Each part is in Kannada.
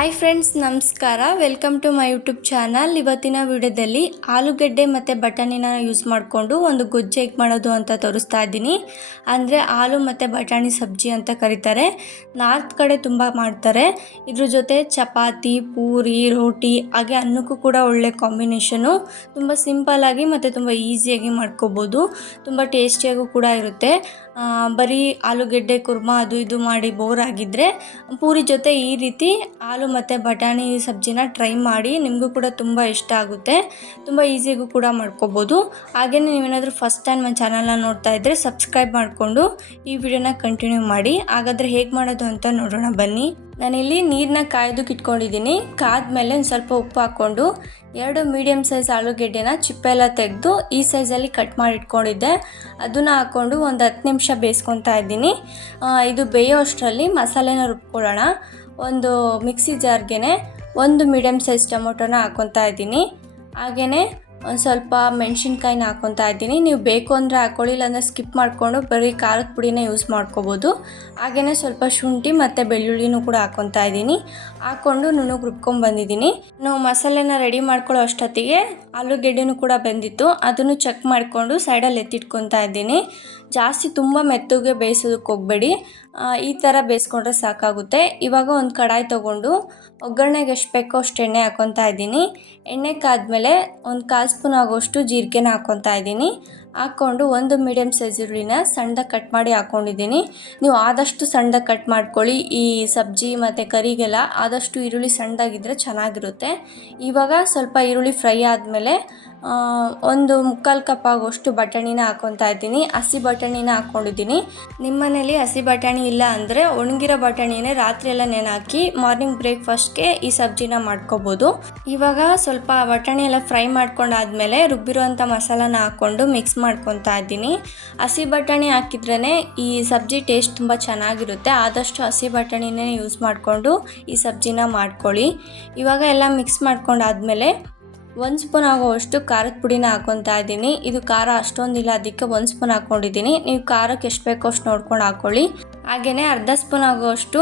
ಹಾಯ್ ಫ್ರೆಂಡ್ಸ್, ನಮಸ್ಕಾರ. Welcome to my YouTube channel. ಇವತ್ತಿನ ವಿಡಿಯೋದಲ್ಲಿ ಆಲೂಗಡ್ಡೆ ಮತ್ತು ಬಟಾಣಿನ ಯೂಸ್ ಮಾಡಿಕೊಂಡು ಒಂದು ಗೊಜ್ಜು ಹೇಗೆ ಮಾಡೋದು ಅಂತ ತೋರಿಸ್ತಾ ಇದ್ದೀನಿ. ಅಂದರೆ ಆಲೂ ಮತ್ತು ಬಟಾಣಿ ಸಬ್ಜಿ ಅಂತ ಕರೀತಾರೆ. ನಾರ್ತ್ ಕಡೆ ತುಂಬ ಮಾಡ್ತಾರೆ. ಇದ್ರ ಜೊತೆ ಚಪಾತಿ, ಪೂರಿ, ರೋಟಿ ಹಾಗೆ ಅನ್ನಕ್ಕೂ ಕೂಡ ಒಳ್ಳೆ ಕಾಂಬಿನೇಷನು. ತುಂಬ ಸಿಂಪಲ್ಲಾಗಿ ಮತ್ತು ತುಂಬ ಈಸಿಯಾಗಿ ಮಾಡ್ಕೋಬೋದು. ತುಂಬ ಟೇಸ್ಟಿಯಾಗೂ ಕೂಡ ಇರುತ್ತೆ. ಬರೀ ಆಲೂಗೆಡ್ಡೆ ಕುರ್ಮಾ ಅದು ಇದು ಮಾಡಿ ಬೋರ್ ಆಗಿದ್ದರೆ ಪೂರಿ ಜೊತೆ ಈ ರೀತಿ ಆಲೂ ಮತ್ತು ಬಟಾಣಿ ಸಬ್ಜಿನ ಟ್ರೈ ಮಾಡಿ. ನಿಮಗೂ ಕೂಡ ತುಂಬ ಇಷ್ಟ ಆಗುತ್ತೆ. ತುಂಬ ಈಸಿಯಾಗೂ ಕೂಡ ಮಾಡ್ಕೋಬೋದು. ಹಾಗೆಯೇ ನೀವೇನಾದರೂ ಫಸ್ಟ್ ಟೈಮ್ ನನ್ನ ಚಾನಲ್ನ ನೋಡ್ತಾ ಇದ್ದರೆ ಸಬ್ಸ್ಕ್ರೈಬ್ ಮಾಡಿಕೊಂಡು ಈ ವಿಡಿಯೋನ ಕಂಟಿನ್ಯೂ ಮಾಡಿ. ಹಾಗಾದರೆ ಹೇಗೆ ಮಾಡೋದು ಅಂತ ನೋಡೋಣ ಬನ್ನಿ. ನಾನಿಲ್ಲಿ ನೀರನ್ನ ಕಾಯ್ದಕ್ಕೆ ಇಟ್ಕೊಂಡಿದ್ದೀನಿ. ಕಾದ್ಮೇಲೆ ಒಂದು ಸ್ವಲ್ಪ ಉಪ್ಪು ಹಾಕ್ಕೊಂಡು 2 ಮೀಡಿಯಮ್ ಸೈಜ್ ಆಲೂಗೆಡ್ಡೆನ ಚಿಪ್ಪೆ ಎಲ್ಲ ತೆಗೆದು ಈ ಸೈಜಲ್ಲಿ ಕಟ್ ಮಾಡಿ ಇಟ್ಕೊಂಡಿದ್ದೆ. ಅದನ್ನು ಹಾಕ್ಕೊಂಡು ಒಂದು 10 ನಿಮಿಷ ಬೇಯಿಸ್ಕೊತಾ ಇದ್ದೀನಿ. ಇದು ಬೇಯೋ ಅಷ್ಟರಲ್ಲಿ ಮಸಾಲೆನ ರುಬ್ಕೊಳ್ಳೋಣ. ಒಂದು ಮಿಕ್ಸಿ ಜಾರ್ಗೆ 1 ಮೀಡಿಯಮ್ ಸೈಜ್ ಟೊಮೊಟೊನ ಹಾಕ್ಕೊತಾ ಇದ್ದೀನಿ. ಹಾಗೆಯೇ ಒಂದು ಸ್ವಲ್ಪ ಮೆಣಸಿನ್ಕಾಯಿನ ಹಾಕ್ಕೊತಾ ಇದ್ದೀನಿ. ನೀವು ಬೇಕು ಅಂದರೆ ಹಾಕ್ಕೊಳ್ಳಿ, ಇಲ್ಲಾಂದರೆ ಸ್ಕಿಪ್ ಮಾಡಿಕೊಂಡು ಬರೀ ಖಾರದ ಪುಡಿನೇ ಯೂಸ್ ಮಾಡ್ಕೋಬೋದು. ಹಾಗೆಯೇ ಸ್ವಲ್ಪ ಶುಂಠಿ ಮತ್ತು ಬೆಳ್ಳುಳ್ಳಿನೂ ಕೂಡ ಹಾಕ್ಕೊತಾ ಇದ್ದೀನಿ. ಹಾಕ್ಕೊಂಡು ನುಣ್ಣಗೆ ರುಬ್ಕೊಂಡ್ಬಂದಿದ್ದೀನಿ. ನಾವು ಮಸಾಲೆನ ರೆಡಿ ಮಾಡ್ಕೊಳ್ಳೋ ಅಷ್ಟೊತ್ತಿಗೆ ಆಲೂಗೆಡ್ಡೆನೂ ಕೂಡ ಬೆಂದಿತ್ತು. ಅದನ್ನು ಚೆಕ್ ಮಾಡಿಕೊಂಡು ಸೈಡಲ್ಲಿ ಎತ್ತಿಟ್ಕೊತಾ ಇದ್ದೀನಿ. ಜಾಸ್ತಿ ತುಂಬ ಮೆತ್ತಗೆ ಬೇಯಿಸೋದಕ್ಕೆ ಹೋಗಬೇಡಿ. ಈ ಥರ ಬೇಯಿಸ್ಕೊಂಡ್ರೆ ಸಾಕಾಗುತ್ತೆ. ಇವಾಗ ಒಂದು ಕಡಾಯಿ ತೊಗೊಂಡು ಒಗ್ಗರಣೆಗೆ ಎಷ್ಟು ಬೇಕೋ ಅಷ್ಟು ಎಣ್ಣೆ ಹಾಕ್ಕೊತಾ ಇದ್ದೀನಿ. ಎಣ್ಣೆ ಕಾದ್ಮೇಲೆ ಒಂದು 1/4 ಸ್ಪೂನ್ ಆಗೋಷ್ಟು ಜೀರಿಗೆನ ಹಾಕ್ಕೊತಾ ಇದ್ದೀನಿ. ಹಾಕ್ಕೊಂಡು 1 ಮೀಡಿಯಮ್ ಸೈಜ್ ಈರುಳ್ಳಿನ ಸಣ್ಣದಾಗಿ ಕಟ್ ಮಾಡಿ ಹಾಕ್ಕೊಂಡಿದ್ದೀನಿ. ನೀವು ಆದಷ್ಟು ಸಣ್ಣದಾಗಿ ಕಟ್ ಮಾಡ್ಕೊಳ್ಳಿ. ಈ ಸಬ್ಜಿ ಮತ್ತು ಕರಿಗೆಲ್ಲ ಆದಷ್ಟು ಈರುಳ್ಳಿ ಸಣ್ಣದಾಗಿದ್ದರೆ ಚೆನ್ನಾಗಿರುತ್ತೆ. ಇವಾಗ ಸ್ವಲ್ಪ ಈರುಳ್ಳಿ ಫ್ರೈ ಆದಮೇಲೆ ಒಂದು 3/4 ಕಪ್ ಆಗೋಷ್ಟು ಬಟಾಣಿನ ಹಾಕ್ಕೊತಾ ಇದ್ದೀನಿ. ಹಸಿ ಬಟಾಣಿನ ಹಾಕ್ಕೊಂಡಿದ್ದೀನಿ. ನಿಮ್ಮ ಮನೇಲಿ ಹಸಿ ಬಟಾಣಿ ಇಲ್ಲ ಅಂದರೆ ಒಣಗಿರೋ ಬಟಾಣಿನೇ ರಾತ್ರಿ ಎಲ್ಲ ನೆನೆಹಾಕಿ ಮಾರ್ನಿಂಗ್ ಬ್ರೇಕ್ಫಾಸ್ಟ್ಗೆ ಈ ಸಬ್ಜಿನ ಮಾಡ್ಕೋಬೋದು. ಇವಾಗ ಸ್ವಲ್ಪ ಬಟಾಣಿ ಎಲ್ಲ ಫ್ರೈ ಮಾಡ್ಕೊಂಡಾದ್ಮೇಲೆ ರುಬ್ಬಿರುವಂಥ ಮಸಾಲಾನ ಹಾಕ್ಕೊಂಡು ಮಿಕ್ಸ್ ಮಾಡ್ಕೊತಾ ಇದ್ದೀನಿ. ಹಸಿ ಬಟಾಣಿ ಹಾಕಿದ್ರೇ ಈ ಸಬ್ಜಿ ಟೇಸ್ಟ್ ತುಂಬ ಚೆನ್ನಾಗಿರುತ್ತೆ. ಆದಷ್ಟು ಹಸಿ ಬಟಾಣಿನೇ ಯೂಸ್ ಮಾಡಿಕೊಂಡು ಈ ಸಬ್ಜಿನ ಮಾಡ್ಕೊಳ್ಳಿ. ಇವಾಗ ಎಲ್ಲ ಮಿಕ್ಸ್ ಮಾಡ್ಕೊಂಡಾದ್ಮೇಲೆ 1 ಸ್ಪೂನ್ ಆಗೋವಷ್ಟು ಖಾರದ ಪುಡಿನ ಹಾಕ್ಕೊತಾ ಇದ್ದೀನಿ. ಇದು ಖಾರ ಅಷ್ಟೊಂದಿಲ್ಲ, ಅದಕ್ಕೆ 1 ಸ್ಪೂನ್ ಹಾಕ್ಕೊಂಡಿದ್ದೀನಿ. ನೀವು ಖಾರಕ್ಕೆ ಎಷ್ಟು ಬೇಕೋ ಅಷ್ಟು ನೋಡ್ಕೊಂಡು ಹಾಕ್ಕೊಳ್ಳಿ. ಹಾಗೆಯೇ ಅರ್ಧ ಸ್ಪೂನ್ ಆಗೋಷ್ಟು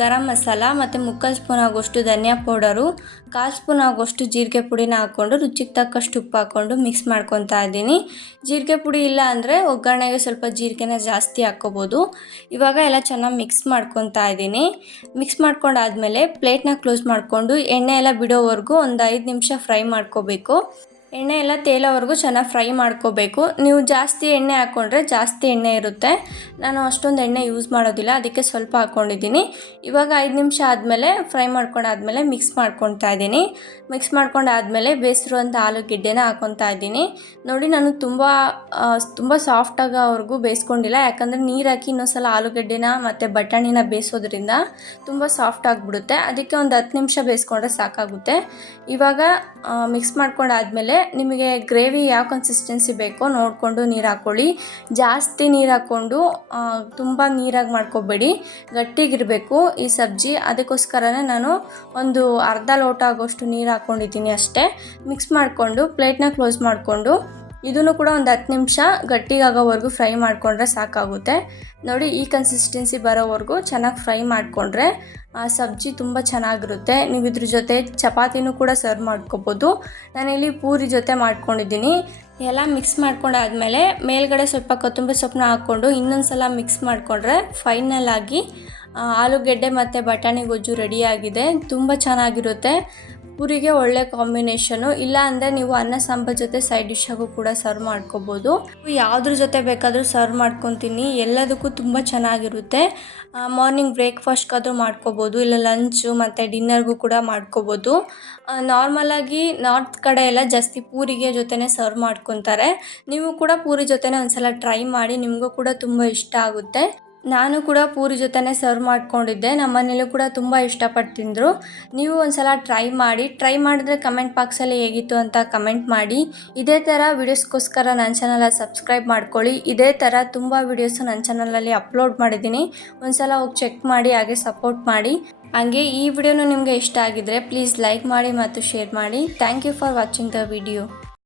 ಗರಂ ಮಸಾಲ ಮತ್ತು 3/4 ಸ್ಪೂನ್ ಆಗೋಷ್ಟು ಧನಿಯಾ ಪೌಡರು, 1/4 ಸ್ಪೂನ್ ಆಗೋಷ್ಟು ಜೀರಿಗೆ ಪುಡಿನ ಹಾಕ್ಕೊಂಡು ರುಚಿಗೆ ತಕ್ಕಷ್ಟು ಉಪ್ಪು ಹಾಕ್ಕೊಂಡು ಮಿಕ್ಸ್ ಮಾಡ್ಕೊತಾ ಇದ್ದೀನಿ. ಜೀರಿಗೆ ಪುಡಿ ಇಲ್ಲ ಅಂದರೆ ಒಗ್ಗರಣೆಗೆ ಸ್ವಲ್ಪ ಜೀರಿಗೆನ ಜಾಸ್ತಿ ಹಾಕ್ಕೋಬೋದು. ಇವಾಗ ಎಲ್ಲ ಚೆನ್ನಾಗಿ ಮಿಕ್ಸ್ ಮಾಡ್ಕೊತಾ ಇದ್ದೀನಿ. ಮಿಕ್ಸ್ ಮಾಡ್ಕೊಂಡಾದ್ಮೇಲೆ ಪ್ಲೇಟ್ನ ಕ್ಲೋಸ್ ಮಾಡಿಕೊಂಡು ಎಣ್ಣೆ ಎಲ್ಲ ಬಿಡೋವರೆಗೂ ಒಂದು 5 ನಿಮಿಷ ಫ್ರೈ ಮಾಡ್ಕೋಬೇಕು. ಎಣ್ಣೆ ಎಲ್ಲ ತೇಲೋವರೆಗೂ ಚೆನ್ನಾಗಿ ಫ್ರೈ ಮಾಡ್ಕೋಬೇಕು. ನೀವು ಜಾಸ್ತಿ ಎಣ್ಣೆ ಹಾಕ್ಕೊಂಡ್ರೆ ಜಾಸ್ತಿ ಎಣ್ಣೆ ಇರುತ್ತೆ. ನಾನು ಅಷ್ಟೊಂದು ಎಣ್ಣೆ ಯೂಸ್ ಮಾಡೋದಿಲ್ಲ, ಅದಕ್ಕೆ ಸ್ವಲ್ಪ ಹಾಕ್ಕೊಂಡಿದ್ದೀನಿ. ಇವಾಗ 5 ನಿಮಿಷ ಆದಮೇಲೆ ಫ್ರೈ ಮಾಡ್ಕೊಂಡಾದ್ಮೇಲೆ ಮಿಕ್ಸ್ ಮಾಡ್ಕೊತಾ ಇದ್ದೀನಿ. ಮಿಕ್ಸ್ ಮಾಡ್ಕೊಂಡಾದ್ಮೇಲೆ ಬೇಯಿಸಿರುವಂಥ ಆಲೂಗೆಡ್ಡೆನ ಹಾಕ್ಕೊತಾ ಇದ್ದೀನಿ. ನೋಡಿ, ನಾನು ತುಂಬ ಸಾಫ್ಟಾಗೋವರೆಗೂ ಬೇಯಿಸ್ಕೊಂಡಿಲ್ಲ, ಯಾಕಂದರೆ ನೀರು ಹಾಕಿ ಇನ್ನೊಂದ್ಸಲ ಆಲೂಗೆಡ್ಡೆನ ಮತ್ತು ಬಟಾಣಿನ ಬೇಯಿಸೋದ್ರಿಂದ ತುಂಬ ಸಾಫ್ಟ್ ಆಗಿಬಿಡುತ್ತೆ. ಅದಕ್ಕೆ ಒಂದು 10 ನಿಮಿಷ ಬೇಯಿಸ್ಕೊಂಡ್ರೆ ಸಾಕಾಗುತ್ತೆ. ಇವಾಗ ಮಿಕ್ಸ್ ಮಾಡ್ಕೊಂಡಾದ್ಮೇಲೆ ನಿಮಗೆ ಗ್ರೇವಿ ಯಾವ ಕನ್ಸಿಸ್ಟೆನ್ಸಿ ಬೇಕೋ ನೋಡಿಕೊಂಡು ನೀರು ಹಾಕ್ಕೊಳ್ಳಿ. ಜಾಸ್ತಿ ನೀರು ಹಾಕ್ಕೊಂಡು ತುಂಬ ನೀರಾಗಿ ಮಾಡ್ಕೋಬೇಡಿ, ಗಟ್ಟಿಗಿರಬೇಕು ಈ ಸಬ್ಜಿ. ಅದಕ್ಕೋಸ್ಕರನೇ ನಾನು ಒಂದು ಅರ್ಧ ಲೋಟ ಆಗೋಷ್ಟು ನೀರು ಹಾಕ್ಕೊಂಡಿದ್ದೀನಿ ಅಷ್ಟೇ. ಮಿಕ್ಸ್ ಮಾಡಿಕೊಂಡು ಪ್ಲೇಟ್ನ ಕ್ಲೋಸ್ ಮಾಡಿಕೊಂಡು ಇದನ್ನು ಕೂಡ ಒಂದು 10 ನಿಮಿಷ ಗಟ್ಟಿಗಾಗೋವರೆಗೂ ಫ್ರೈ ಮಾಡಿಕೊಂಡ್ರೆ ಸಾಕಾಗುತ್ತೆ. ನೋಡಿ, ಈ ಕನ್ಸಿಸ್ಟೆನ್ಸಿ ಬರೋವರೆಗೂ ಚೆನ್ನಾಗಿ ಫ್ರೈ ಮಾಡಿಕೊಂಡ್ರೆ ಸಬ್ಜಿ ತುಂಬ ಚೆನ್ನಾಗಿರುತ್ತೆ. ನೀವು ಇದ್ರ ಜೊತೆ ಚಪಾತಿನೂ ಕೂಡ ಸರ್ವ್ ಮಾಡ್ಕೋಬೋದು. ನಾನಿಲ್ಲಿ ಪೂರಿ ಜೊತೆ ಮಾಡ್ಕೊಂಡಿದ್ದೀನಿ. ಎಲ್ಲ ಮಿಕ್ಸ್ ಮಾಡ್ಕೊಂಡಾದ್ಮೇಲೆ ಮೇಲ್ಗಡೆ ಸ್ವಲ್ಪ ಕೊತ್ತಂಬರಿ ಸೊಪ್ಪನ್ನ ಹಾಕ್ಕೊಂಡು ಇನ್ನೊಂದು ಸಲ ಮಿಕ್ಸ್ ಮಾಡಿಕೊಂಡ್ರೆ ಫೈನಲ್ ಆಗಿ ಆಲೂಗೆಡ್ಡೆ ಮತ್ತು ಬಟಾಣಿ ಗೊಜ್ಜು ರೆಡಿಯಾಗಿದೆ. ತುಂಬ ಚೆನ್ನಾಗಿರುತ್ತೆ. ಪೂರಿಗೆ ಒಳ್ಳೆ ಕಾಂಬಿನೇಷನು. ಇಲ್ಲ ಅಂದರೆ ನೀವು ಅನ್ನ ಸಾಂಬಾರು ಜೊತೆ ಸೈಡ್ ಡಿಶ್ಶಾಗೂ ಕೂಡ ಸರ್ವ್ ಮಾಡ್ಕೋಬೋದು. ಯಾವುದ್ರ ಜೊತೆ ಬೇಕಾದರೂ ಸರ್ವ್ ಮಾಡ್ಕೊತೀನಿ. ಎಲ್ಲದಕ್ಕೂ ತುಂಬ ಚೆನ್ನಾಗಿರುತ್ತೆ. ಮಾರ್ನಿಂಗ್ ಬ್ರೇಕ್ಫಾಸ್ಟ್ಗಾದರೂ ಮಾಡ್ಕೋಬೋದು, ಇಲ್ಲ ಲಂಚು ಮತ್ತು ಡಿನ್ನರ್ಗೂ ಕೂಡ ಮಾಡ್ಕೋಬೋದು. ನಾರ್ಮಲಾಗಿ ನಾರ್ತ್ ಕಡೆ ಎಲ್ಲ ಜಾಸ್ತಿ ಪೂರಿಗೆ ಜೊತೆನೇ ಸರ್ವ್ ಮಾಡ್ಕೊತಾರೆ. ನೀವು ಕೂಡ ಪೂರಿ ಜೊತೆನೇ ಒಂದ್ಸಲ ಟ್ರೈ ಮಾಡಿ, ನಿಮಗೂ ಕೂಡ ತುಂಬ ಇಷ್ಟ ಆಗುತ್ತೆ. ನಾನು ಕೂಡ ಪೂರಿ ಜೊತೆನೇ ಸರ್ವ್ ಮಾಡ್ಕೊಂಡಿದ್ದೆ. ನಮ್ಮ ಮನೇಲೂ ಕೂಡ ತುಂಬ ಇಷ್ಟಪಟ್ಟು ತಿಂದರು. ನೀವು ಒಂದ್ಸಲ ಟ್ರೈ ಮಾಡಿದ್ರೆ ಕಮೆಂಟ್ ಬಾಕ್ಸಲ್ಲಿ ಹೇಗಿತ್ತು ಅಂತ ಕಮೆಂಟ್ ಮಾಡಿ. ಇದೇ ಥರ ವೀಡಿಯೋಸ್ಗೋಸ್ಕರ ನನ್ನ ಚಾನಲ್ ಸಬ್ಸ್ಕ್ರೈಬ್ ಮಾಡ್ಕೊಳ್ಳಿ. ಇದೇ ಥರ ತುಂಬ ವೀಡಿಯೋಸು ನನ್ನ ಚಾನಲಲ್ಲಿ ಅಪ್ಲೋಡ್ ಮಾಡಿದ್ದೀನಿ. ಒಂದ್ಸಲ ಹೋಗಿ ಚೆಕ್ ಮಾಡಿ, ಹಾಗೆ ಸಪೋರ್ಟ್ ಮಾಡಿ. ಹಾಗೆ ಈ ವಿಡಿಯೋನು ನಿಮಗೆ ಇಷ್ಟ ಆಗಿದ್ರೆ ಪ್ಲೀಸ್ ಲೈಕ್ ಮಾಡಿ ಮತ್ತು ಶೇರ್ ಮಾಡಿ. Thank you for watching the video.